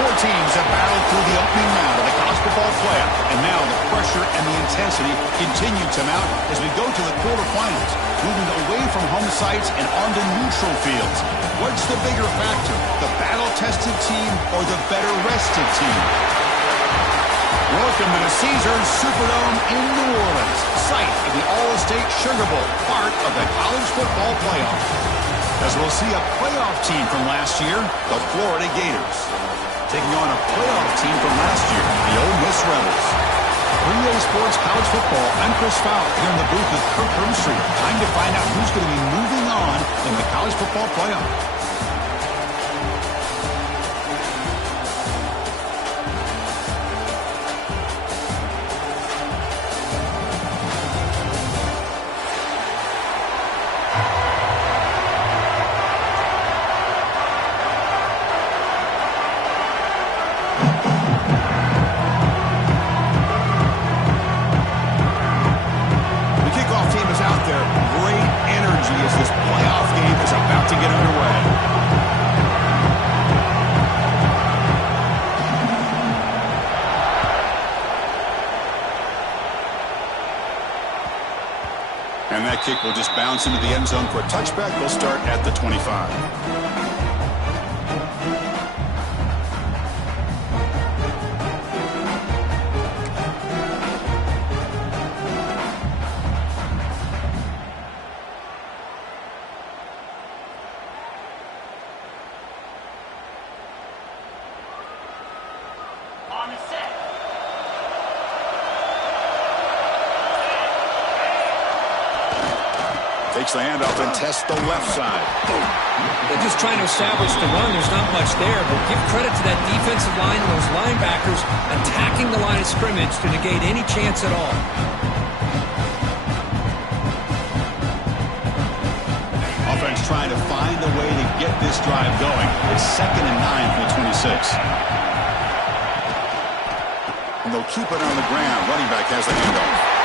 Four teams have battled through the opening round of the college football playoff, and now the pressure and the intensity continue to mount as we go to the quarterfinals, moving away from home sites and onto neutral fields. What's the bigger factor, the battle-tested team or the better-rested team? Welcome to the Caesars Superdome in New Orleans, site of the All-State Sugar Bowl, part of the college football playoff. As we'll see a playoff team from last year, the Florida Gators, taking on a playoff team from last year, the Ole Miss Rebels. 3A Sports College Football, I'm Chris Fowler here in the booth with Kirk Herbstreit. Time to find out who's going to be moving on in the college football playoff. And that kick will just bounce into the end zone for a touchback. They'll start at the 25. Takes the handoff and tests the left side. They're just trying to establish the run. There's not much there, but give credit to that defensive line and those linebackers attacking the line of scrimmage to negate any chance at all. Offense trying to find a way to get this drive going. It's 2nd and 9 from the 26. And they'll keep it on the ground. Running back has the handoff.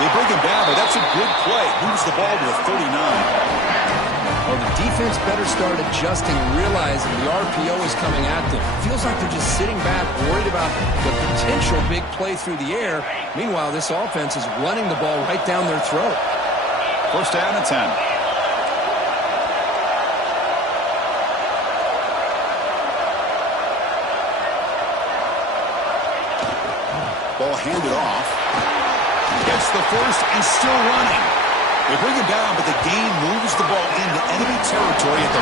They bring him down, but that's a good play. Moves the ball to the 39. Well, the defense better start adjusting, realizing the RPO is coming at them. Feels like they're just sitting back, worried about the potential big play through the air. Meanwhile, this offense is running the ball right down their throat. First down and 10. Ball handed off. Gets the first and still running. They bring him down, but the gain moves the ball into enemy territory at the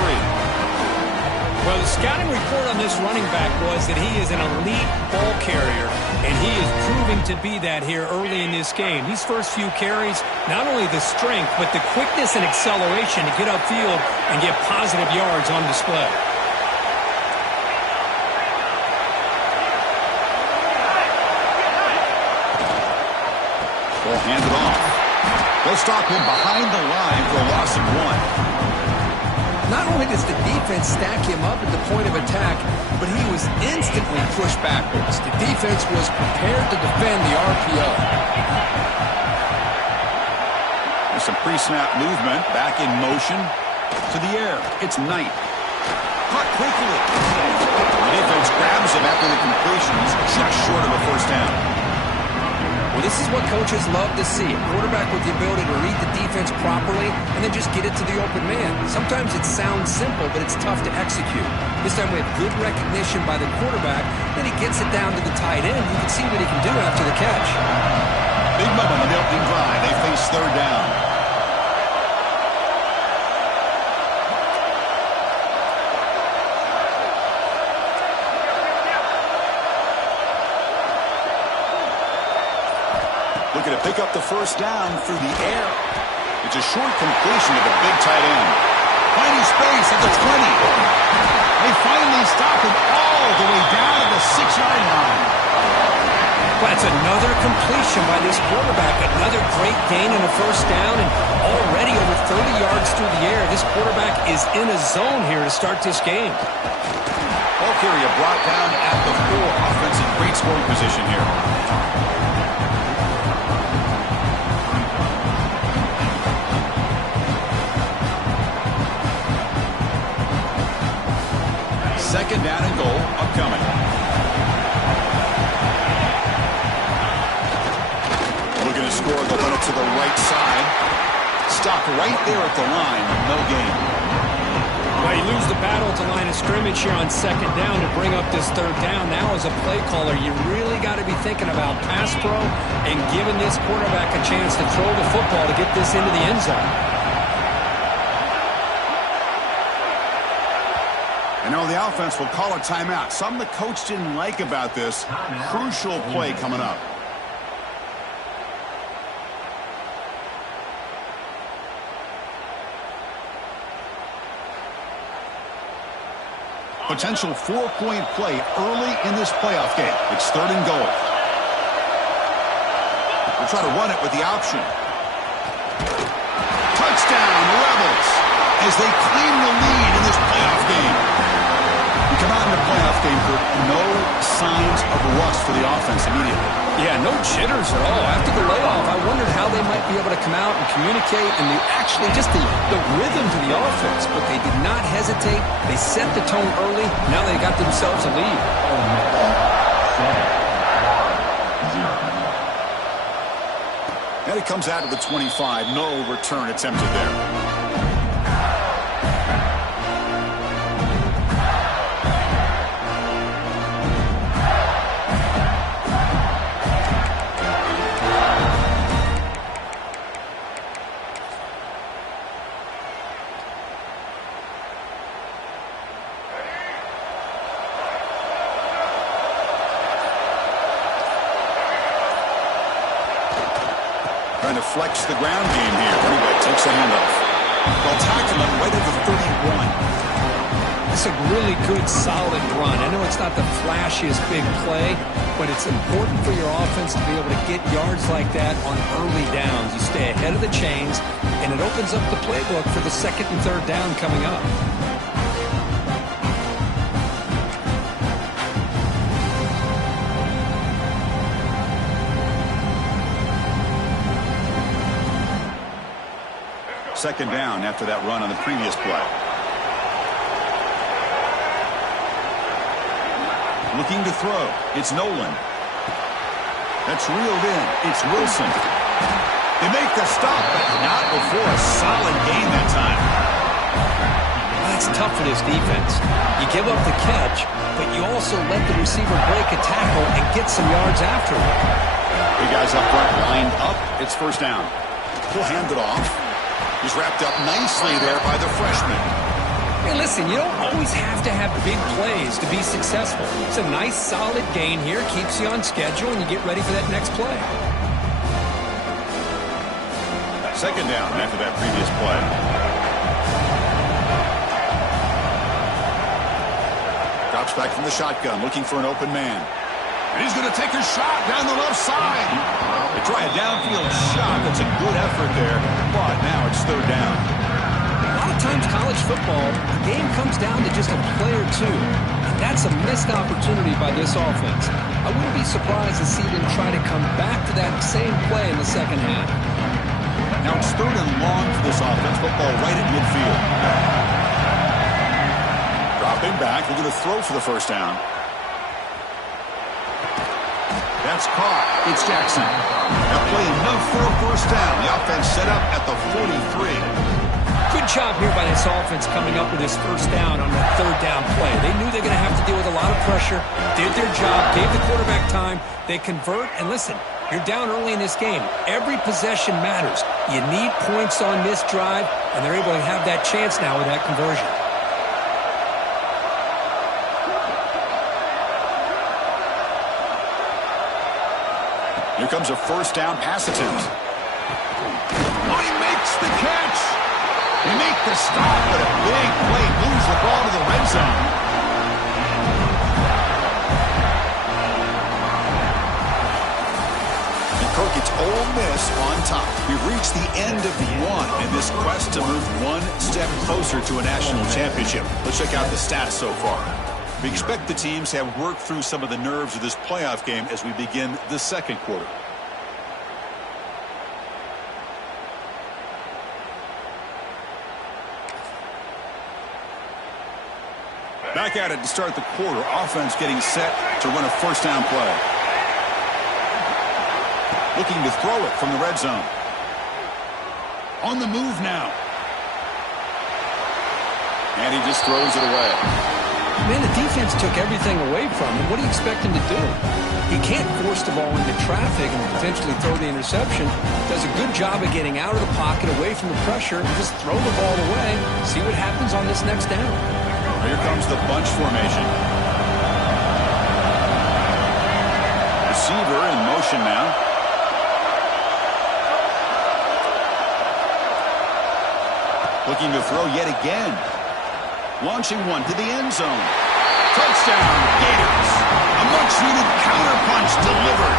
43. Well, the scouting report on this running back was that he is an elite ball carrier, and he is proving to be that here early in this game. These first few carries, not only the strength, but the quickness and acceleration to get upfield and get positive yards on display. Ball handed off. They'll stop him behind the line for a loss of 1. Not only does the defense stack him up at the point of attack, but he was instantly pushed backwards. The defense was prepared to defend the RPO. There's some pre-snap movement. Back in motion. To the air. It's Knight. Caught quickly. The defense grabs him after the completions. Just short of a first down. Well, this is what coaches love to see. A quarterback with the ability to read the defense properly and then just get it to the open man. Sometimes it sounds simple, but it's tough to execute. This time we have good recognition by the quarterback. Then he gets it down to the tight end. You can see what he can do after the catch. Big moment on the opening drive. They face third down. Looking to pick up the first down through the air. It's a short completion to the big tight end. Finding space at the 20. They finally stop him all the way down to the 6-yard line. Well, that's another completion by this quarterback. Another great gain in a first down and already over 30 yards through the air. This quarterback is in a zone here to start this game. Ball carrier brought down at the 4. Offense in great scoring position here. Second down and goal. upcoming. Looking to score, they'll run it to the right side. Stop right there at the line, no gain. Well, you lose the battle at the line of scrimmage here on second down to bring up this third down. Now, as a play caller, you really got to be thinking about pass pro and giving this quarterback a chance to throw the football to get this into the end zone. And now the offense will call a timeout. Something the coach didn't like about this. Crucial play coming up. Potential 4-point play early in this playoff game. It's 3rd and goal. We'll try to run it with the option. Touchdown, Rebels, as they claim the lead in this playoff game. We come out in the playoff game for no signs of rust for the offense immediately. Yeah, no jitters at all. After the layoff, I wondered how they might be able to come out and communicate and just the rhythm to the offense. But they did not hesitate. They set the tone early. Now they got themselves a lead. And it comes out to the 25. No return attempted there. Trying to flex the ground game here. Everybody takes a handoff. Well, tackling him right at the 31. It's a really good, solid run. I know it's not the flashiest big play, but it's important for your offense to be able to get yards like that on early downs. You stay ahead of the chains, and it opens up the playbook for the 2nd and 3rd down coming up. Second down after that run on the previous play. Looking to throw. It's Nolan. That's reeled in. It's Wilson. They make the stop, but not before a solid gain that time. That's tough for this defense. You give up the catch, but you also let the receiver break a tackle and get some yards after it. Big guys up front lined up. It's first down. He'll hand it off. He's wrapped up nicely there by the freshman. Hey, listen, you don't always have to have big plays to be successful. It's a nice, solid gain here. Keeps you on schedule, and you get ready for that next play. Second down after that previous play. Drops back from the shotgun, looking for an open man. And he's going to take a shot down the left side. They try a downfield shot. That's a good effort there, but now it's 3rd down. A lot of times college football, the game comes down to just a play or two. And that's a missed opportunity by this offense. I wouldn't be surprised to see them try to come back to that same play in the second half. Now it's 3rd and long for this offense. Football right at midfield. Dropping back. We're going to throw for the first down. That's caught. It's Jackson. Now play enough for a first down. The offense set up at the 43. Good job here by this offense coming up with this first down on that 3rd down play. They knew they were going to have to deal with a lot of pressure, did their job, gave the quarterback time. They convert, and listen, you're down early in this game. Every possession matters. You need points on this drive, and they're able to have that chance now with that conversion. Here comes a first down pass attempt. Oh, he makes the catch. They make the stop, but a big play moves the ball to the red zone. And Kirk, it's Ole Miss on top. We've reached the end of one in this quest to move one step closer to a national championship. Let's check out the stats so far. We expect the teams to have worked through some of the nerves of this playoff game as we begin the second quarter. Back at it to start the quarter. Offense getting set to run a first down play. Looking to throw it from the red zone. On the move now. And he just throws it away. Man, the defense took everything away from him. What do you expect him to do? He can't force the ball into traffic and potentially throw the interception. Does a good job of getting out of the pocket, away from the pressure, and just throw the ball away. See what happens on this next down. Here comes the bunch formation. Receiver in motion now. Looking to throw yet again. Launching one to the end zone. Touchdown, Gators. A much-needed counterpunch delivered.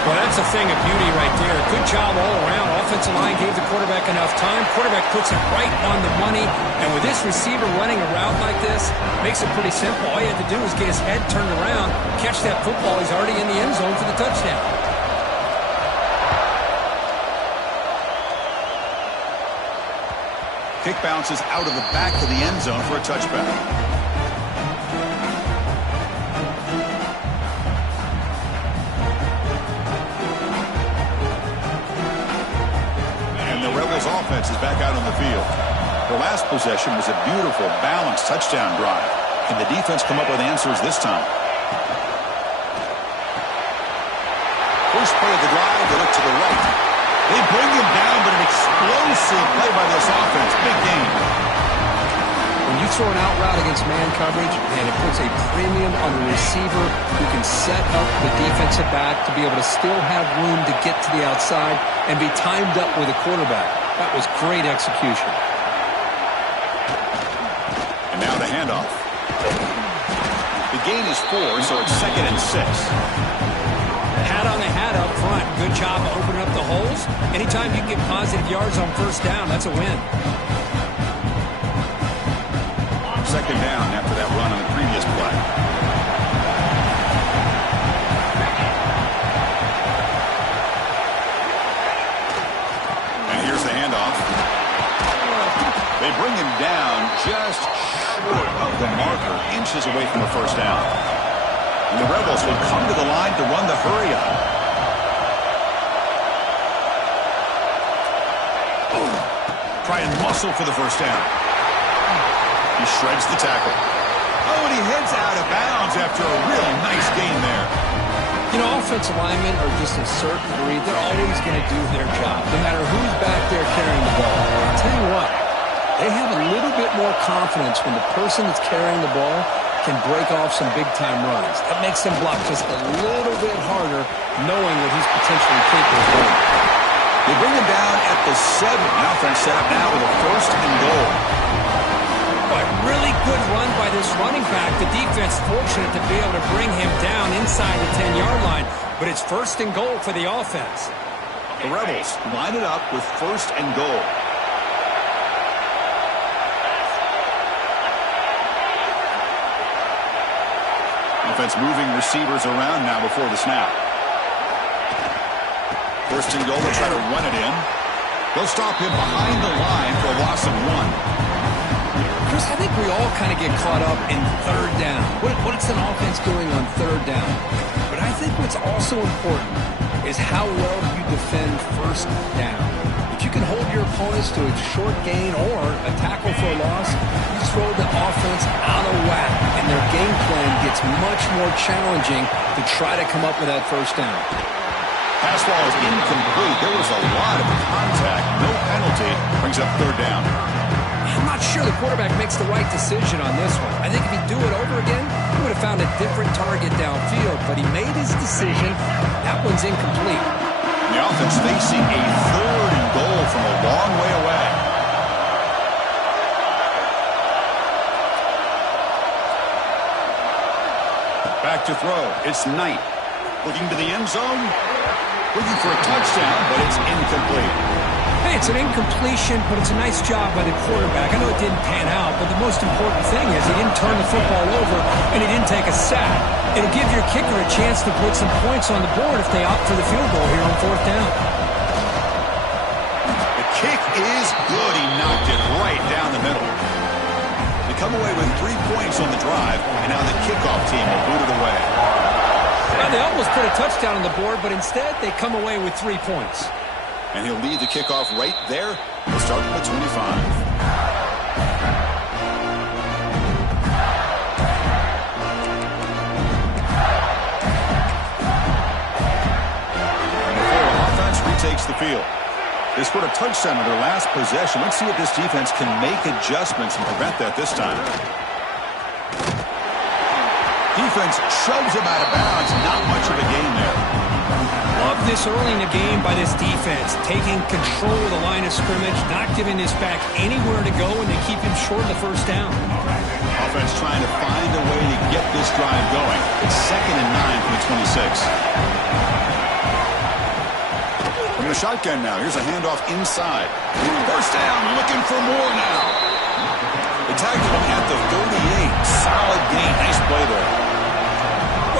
Well, that's a thing of beauty right there. Good job all around. Offensive line gave the quarterback enough time. Quarterback puts it right on the money. And with this receiver running a route like this, makes it pretty simple. All you have to do is get his head turned around, catch that football. He's already in the end zone for the touchdown. Kick bounces out of the back of the end zone for a touchback. And the Rebels offense is back out on the field. The last possession was a beautiful, balanced touchdown drive. Can the defense come up with answers this time? First play of the drive, they look to the right. They bring him down, but an explosive play by this offense. Big game. When you throw an out route against man coverage, man, it puts a premium on the receiver who can set up the defensive back to be able to still have room to get to the outside and be timed up with a quarterback. That was great execution. And now the handoff. The gain is 4, so it's 2nd and 6. Hat on the hat up front. Good job of opening up the holes. Anytime you can get positive yards on first down, that's a win. 2nd down after that run on the previous play. And here's the handoff. They bring him down just short of the marker, inches away from the first down. And the Rebels will come to the line to run the hurry-up. Try and muscle for the first down. He shreds the tackle. Oh, and he heads out of bounds after a real nice gain there. You know, offensive linemen are just a certain breed. They're always going to do their job, no matter who's back there carrying the ball. I'll tell you what, they have a little bit more confidence when the person that's carrying the ball can break off some big-time runs. That makes them block just a little bit harder, knowing what he's potentially capable of doing. They bring him down at the 7. Offense set up now with a 1st and goal. But really good run by this running back. The defense fortunate to be able to bring him down inside the 10-yard line. But it's 1st and goal for the offense. The Rebels line it up with 1st and goal. Offense moving receivers around now before the snap. 1st and goal, they'll try to run it in. They'll stop him behind the line for a loss of 1. Chris, I think we all kind of get caught up in 3rd down. What's an offense doing on 3rd down? But I think what's also important is how well you defend 1st down. If you can hold your opponents to a short gain or a tackle for a loss, you throw the offense out of whack, and their game plan gets much more challenging to try to come up with that 1st down. Pass ball is incomplete. There was a lot of contact. No penalty. Brings up 3rd down. I'm not sure the quarterback makes the right decision on this one. I think if he'd do it over again, he would have found a different target downfield. But he made his decision. That one's incomplete. The offense facing a 3rd and goal from a long way away. Back to throw. It's Knight. Looking to the end zone. Looking for a touchdown, but it's incomplete. Hey, it's an incompletion, but it's a nice job by the quarterback. I know it didn't pan out, but the most important thing is he didn't turn the football over and he didn't take a sack. It'll give your kicker a chance to put some points on the board if they opt for the field goal here on 4th down. The kick is good. He knocked it right down the middle. The come away with 3 points on the drive, and now the kickoff team will boot it away. Well, they almost put a touchdown on the board, but instead they come away with 3 points. And he'll lead the kickoff right there. We'll start from the 25. Takes the field. They scored a touchdown on their last possession. Let's see if this defense can make adjustments and prevent that this time. Defense shoves him out of bounds. Not much of a gain there. Love this early in the game by this defense. Taking control of the line of scrimmage, not giving this back anywhere to go, and they keep him short of the first down. Offense trying to find a way to get this drive going. It's 2nd and 9 from the 26. From the shotgun now, here's a handoff inside. First down, looking for more now. They tagged him at the 38. Solid gain. Nice play there.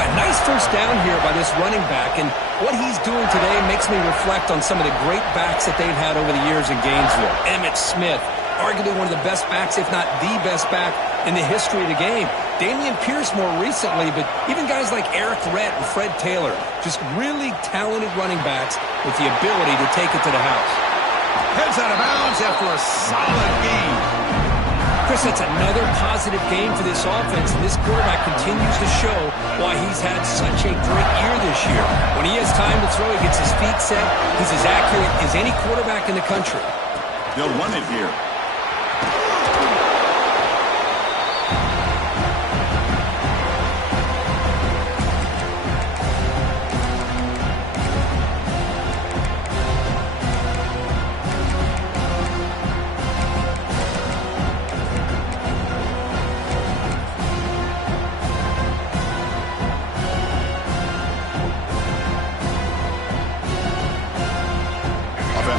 Well, nice first down here by this running back, and what he's doing today makes me reflect on some of the great backs that they've had over the years in Gainesville. Emmitt Smith, arguably one of the best backs, if not the best back in the history of the game. Dameon Pierce more recently, but even guys like Eric Rhett and Fred Taylor, just really talented running backs with the ability to take it to the house. Heads out of bounds after a solid game. Chris, that's another positive game for this offense, and this quarterback continues to show why he's had such a great year this year. When he has time to throw, he gets his feet set. He's as accurate as any quarterback in the country. They'll run it here.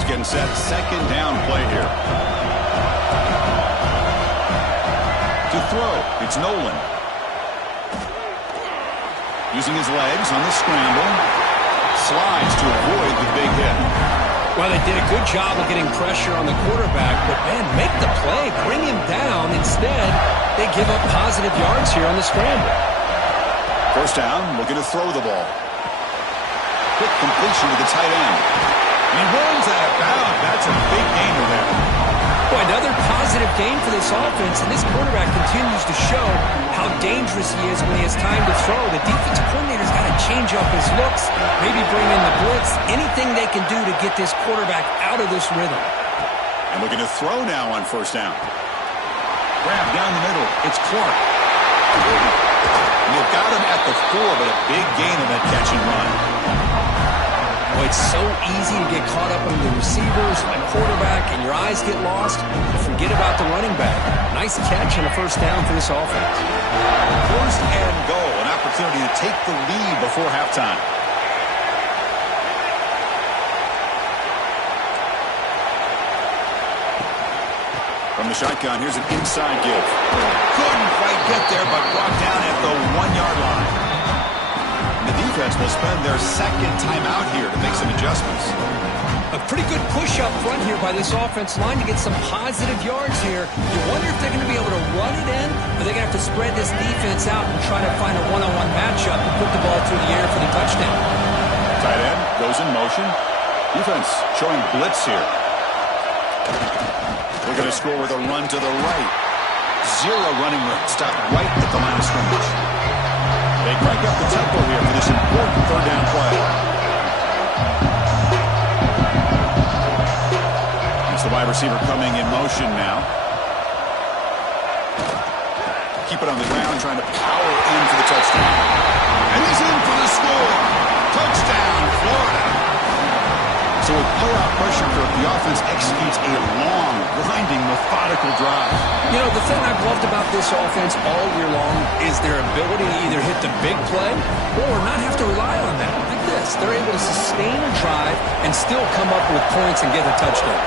Getting set, 2nd down play here. To throw, it's Nolan. Using his legs on the scramble. Slides to avoid the big hit. Well, they did a good job of getting pressure on the quarterback, but, man, make the play, bring him down. Instead, they give up positive yards here on the scramble. First down, looking to throw the ball. Quick completion to the tight end. He runs out of bounds. That's a big gainer there. Boy, another positive game for this offense, and this quarterback continues to show how dangerous he is when he has time to throw. The defensive coordinator's got to change up his looks, maybe bring in the blitz, anything they can do to get this quarterback out of this rhythm. And looking to throw now on first down. Grab down the middle. It's Clark. And they've got him at the 4, but a big gain on that catch and run. Well, it's so easy to get caught up in the receivers and the quarterback, and your eyes get lost. Forget about the running back. Nice catch and a first down for this offense. First and goal, an opportunity to take the lead before halftime. From the shotgun, here's an inside give. Couldn't quite get there, but brought down at the 1-yard line. The defense will spend their 2nd timeout here to make some adjustments. A pretty good push up front here by this offense line to get some positive yards here. You wonder if they're going to be able to run it in, or they're going to have to spread this defense out and try to find a one-on-one matchup and put the ball through the air for the touchdown. Tight end goes in motion. Defense showing blitz here. They're going to score with a run to the right. 0 running room. Stop right at the line of scrimmage. They crank up the tempo here for this important 3rd down play. It's the wide receiver coming in motion now. Keep it on the ground, trying to power in for the touchdown. And he's in for the score. Touchdown, Florida. So with playoff pressure, the offense executes a long, grinding, methodical drive. You know, the thing I've loved about this offense all year long is their ability to either hit the big play or not have to rely on that. Like this, they're able to sustain a drive and still come up with points and get a touchdown.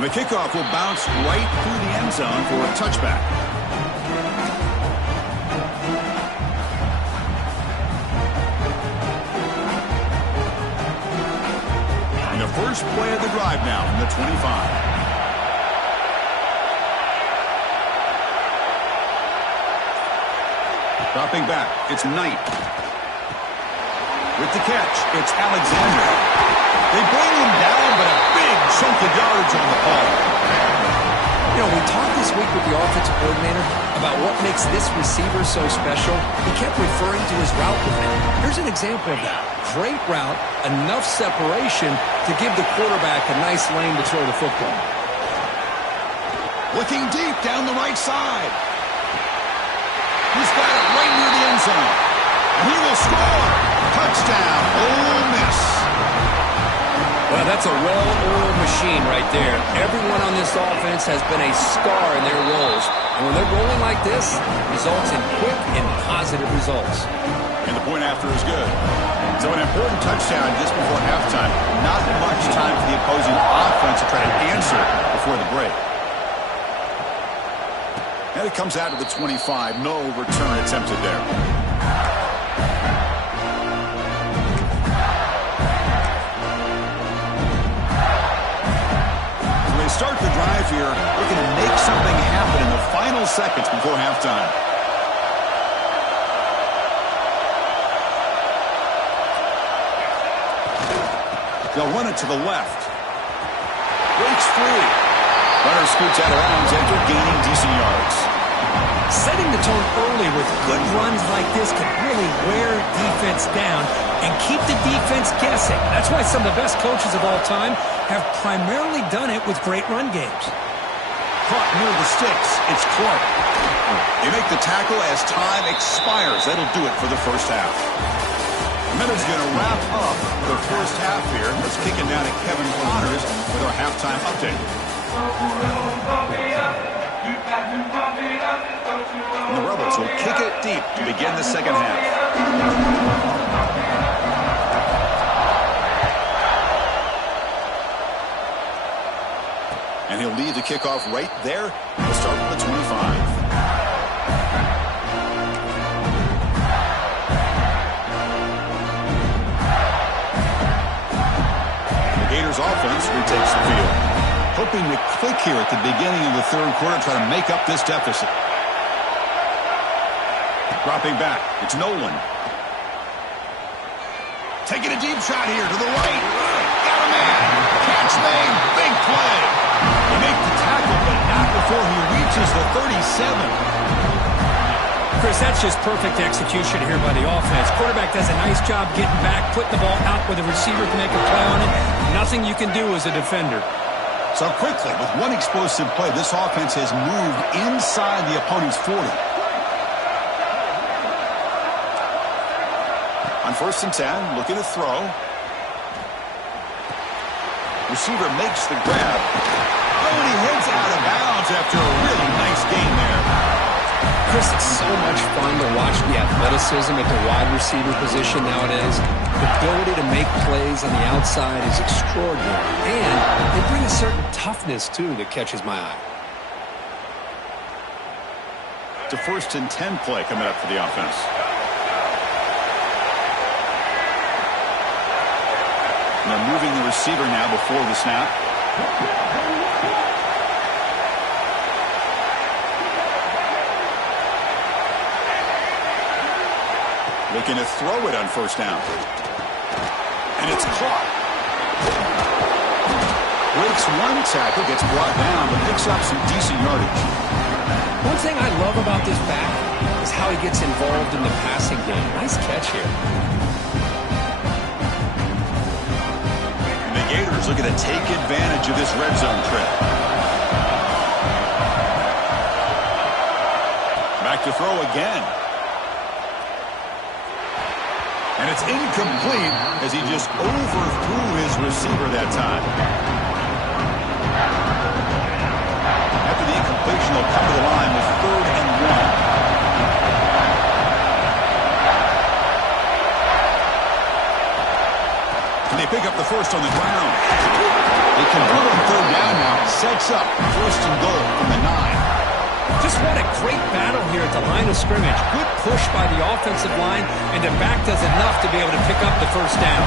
And the kickoff will bounce right through the end zone for a touchback. first play of the drive now from the 25. Dropping back, it's Knight. With the catch, it's Alexander. They bring him down, but a big chunk of yards on the ball. You know, we talked this week with the offensive coordinator about what makes this receiver so special. He kept referring to his route movement. Here's an example of that. Great route, enough separation to give the quarterback a nice lane to throw the football. Looking deep down the right side. He's got it right near the end zone. And he will score. Touchdown, Ole Miss. Well, that's a well-oiled machine right there. Everyone on this offense has been a star in their roles. And when they're rolling like this, it results in quick and positive results. And the point after is good. So an important touchdown just before halftime. Not much time for the opposing offense to try to answer before the break. And it comes out to the 25. No return attempted there. So they start the drive here, looking to make something happen in the final seconds before halftime. They'll run it to the left. Breaks free. Runner scoots out of bounds after gaining decent yards. Setting the tone early with good runs like this can really wear defense down and keep the defense guessing. That's why some of the best coaches of all time have primarily done it with great run games. Caught near the sticks. It's Clark. They make the tackle as time expires. That'll do it for the first half. Minutes going to wrap up the first half here. Let's kick it down to Kevin Connors with our halftime update. And the Rebels will kick it deep to begin the second half. And he'll lead the kickoff right there. We'll start with the 25. Offense retakes the field. Hoping to click here at the beginning of the third quarter, try to make up this deficit. Dropping back, it's Nolan. Taking a deep shot here to the right. Got a man. Catch made. Big play. They make the tackle, but not before he reaches the 37. Chris, that's just perfect execution here by the offense. Quarterback does a nice job getting back, putting the ball out where the receiver can make a play on it. Nothing you can do as a defender. So quickly, with one explosive play, this offense has moved inside the opponent's 40. On 1st and 10, looking to throw. Receiver makes the grab. Oh, and he heads out of bounds after a really nice gain there. Chris, it's so much fun to watch the athleticism at the wide receiver position nowadays. The ability to make plays on the outside is extraordinary. And they bring a certain toughness, too, that catches my eye. It's a 1st and 10 play coming up for the offense. And they're moving the receiver now before the snap. Looking to throw it on 1st down. And it's caught. Breaks one tackle, gets brought down, but picks up some decent yardage. One thing I love about this back is how he gets involved in the passing game. Nice catch here. And the Gators looking to take advantage of this red zone trip. Back to throw again. And it's incomplete as he just overthrew his receiver that time. After the incompletion, they'll come to the line with 3rd and 1. Can they pick up the first on the ground? They convert on 3rd down now. Sets up 1st and goal from the 9. Just what a great battle here at the line of scrimmage. Good push by the offensive line, and the back does enough to be able to pick up the first down.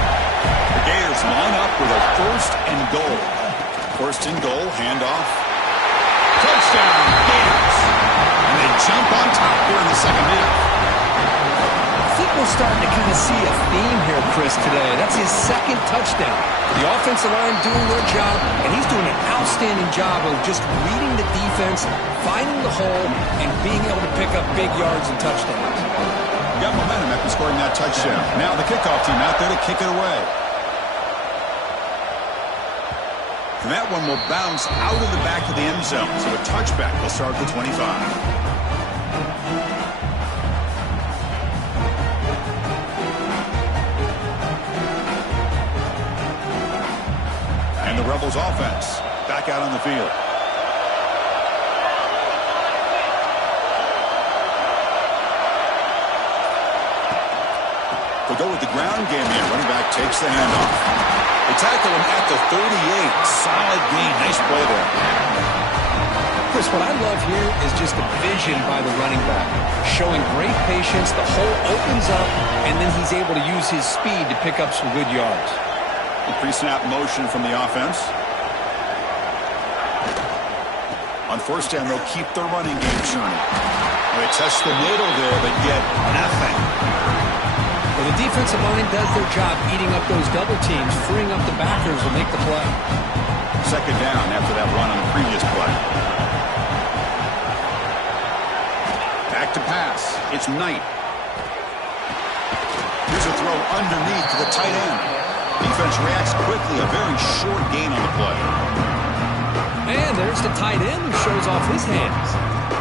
The Gators line up with a 1st and goal. 1st and goal, handoff. Touchdown, Gators. And they jump on top here in the second half. I think we're starting to kind of see a theme here, Chris, today. That's his 2nd touchdown. The offensive line doing their job, and he's doing an outstanding job of just reading the defense, finding the hole, and being able to pick up big yards and touchdowns. Got momentum after scoring that touchdown. Now the kickoff team out there to kick it away. And that one will bounce out of the back of the end zone. So a touchback will start the 25. And the Rebels offense back out on the field. They'll go with the ground game here. Running back takes the handoff. They tackle him at the 38. Solid gain. Nice play there. Chris, what I love here is just the vision by the running back. Showing great patience. The hole opens up, and then he's able to use his speed to pick up some good yards. The pre-snap motion from the offense. On 1st down, they'll keep their running game churning. They test the middle there, but get nothing. Well, the defensive line does their job eating up those double teams, freeing up the backers to make the play. 2nd down after that run on the previous play. Back to pass. It's Knight. Here's a throw underneath to the tight end. Defense reacts quickly. A very short gain on the play. And there's the tight end who shows off his hands.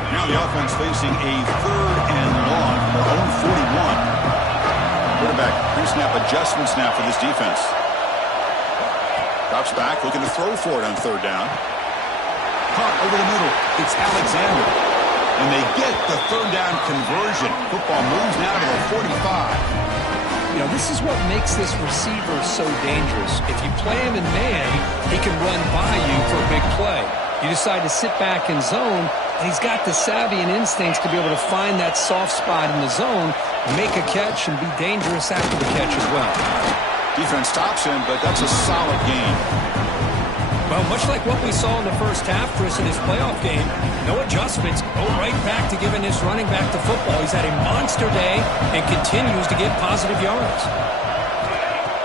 Now the offense facing a 3rd and long from their own 41. Quarterback pre-snap adjustment snap for this defense. Drops back, looking to throw for it on 3rd down. Caught over the middle. It's Alexander. And they get the 3rd down conversion. Football moves now to the 45. You know, this is what makes this receiver so dangerous. If you play him in man, he can run by you for a big play. You decide to sit back in zone, and he's got the savvy and instincts to be able to find that soft spot in the zone, make a catch, and be dangerous after the catch as well. Defense stops him, but that's a solid game. Well, much like what we saw in the first half, Chris, in this playoff game, no adjustments, go right back to giving this running back the football. He's had a monster day and continues to get positive yards.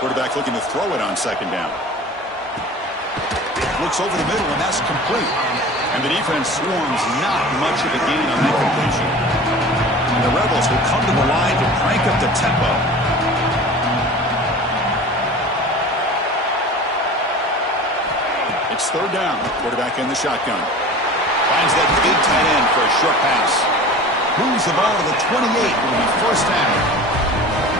Quarterback looking to throw it on 2nd down. Looks over the middle, and that's complete. And the defense swarms not much of a gain on that completion. And the Rebels will come to the line to crank up the tempo. It's 3rd down. Quarterback in the shotgun. Finds that big tight end for a short pass. Moves the ball to the 28. It'll be 1st down.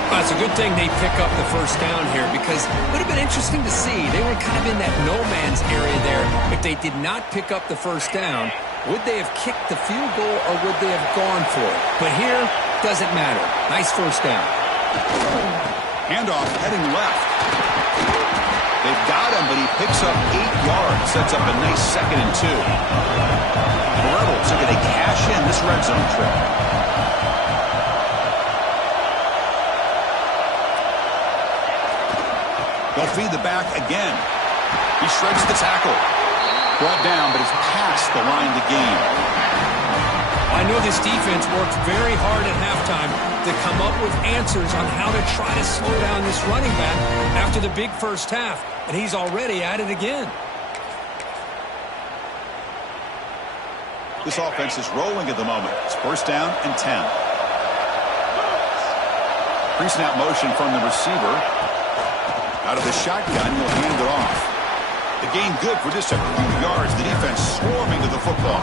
Well, it's a good thing they pick up the 1st down here because it would have been interesting to see. They were kind of in that no-man's area there. If they did not pick up the 1st down, would they have kicked the field goal or would they have gone for it? But here, doesn't matter. Nice 1st down. Handoff heading left. They've got him, but he picks up 8 yards. Sets up a nice 2nd and 2. The Rebels are going to cash in this red zone trip. They'll feed the back again. He shreds the tackle. Brought down, but is past the line to gain. I know this defense worked very hard at halftime to come up with answers on how to try to slow down this running back after the big first half, and he's already at it again. This offense is rolling at the moment. It's 1st down and 10. Pre-snap motion from the receiver. Out of the shotgun, he'll hand it off. The gain good for just a few yards. The defense swarming to the football.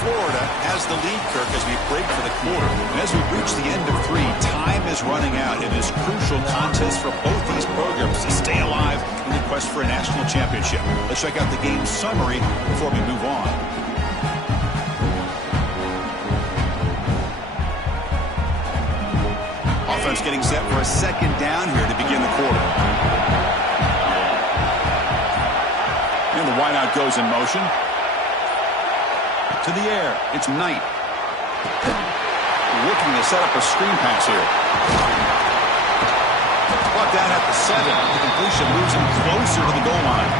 Florida has the lead, Kirk, as we break for the quarter. And as we reach the end of 3, time is running out in this crucial contest for both these programs to stay alive in the quest for a national championship. Let's check out the game summary before we move on. Offense getting set for a 2nd down here to begin the quarter. And the wideout goes in motion. To the air. It's Knight. Looking to set up a screen pass here. Brought down at the 7. The completion moves him closer to the goal line.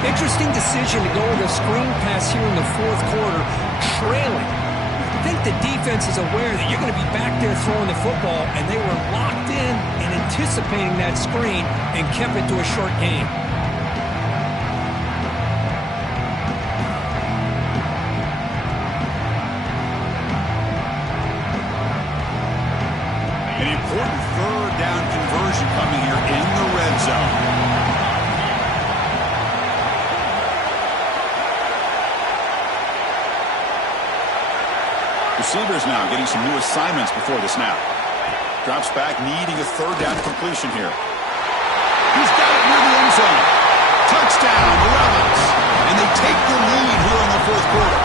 Interesting decision to go with a screen pass here in the fourth quarter, trailing. I think the defense is aware that you're going to be back there throwing the football, and they were locked in and anticipating that screen and kept it to a short game. An important third down conversion coming here in the red zone. Receivers now getting some new assignments before the snap. Drops back, needing a third down completion here. He's got it near the end zone. Touchdown, the Ravens. And they take the lead here in the fourth quarter.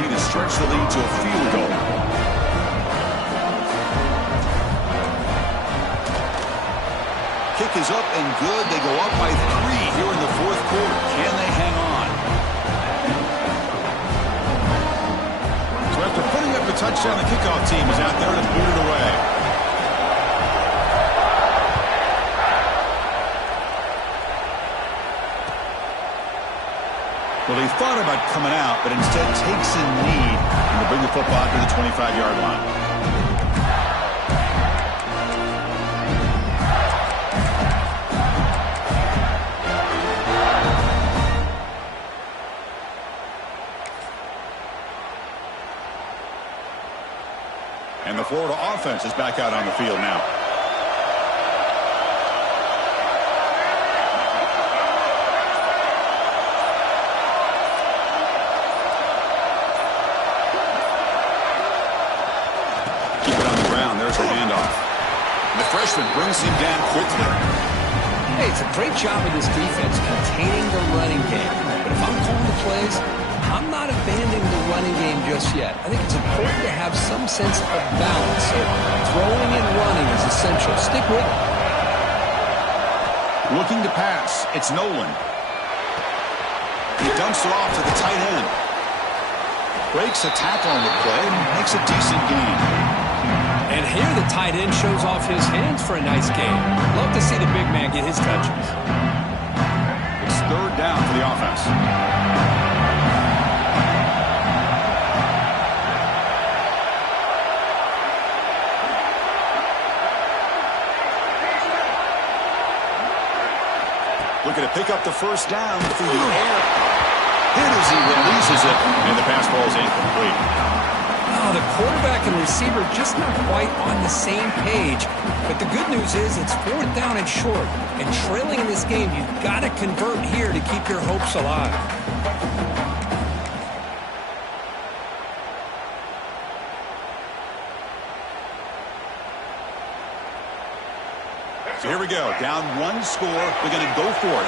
To stretch the lead to a field goal. Kick is up and good. They go up by 3 here in the fourth quarter. Can they hang on? So after putting up a touchdown, the kickoff team is out there to boot it away. Well, he thought about coming out, but instead takes a knee and to bring the football to the 25-yard line. And the Florida offense is back out on the field now. The freshman brings him down quickly. Hey, it's a great job of this defense containing the running game. But if I'm calling the plays, I'm not abandoning the running game just yet. I think it's important to have some sense of balance. So throwing and running is essential. Stick with it. Looking to pass. It's Nolan. He dumps it off to the tight end. Breaks a tackle on the play and makes a decent gain. And here the tight end shows off his hands for a nice game. Love to see the big man get his touches. It's third down for the offense. Looking to pick up the first down through the air. Hit as he releases it, and the pass ball is incomplete. Oh, the quarterback and receiver just not quite on the same page. But the good news is it's fourth down and short. And trailing in this game, you've got to convert here to keep your hopes alive. So here we go. Down one score. We're going to go for it.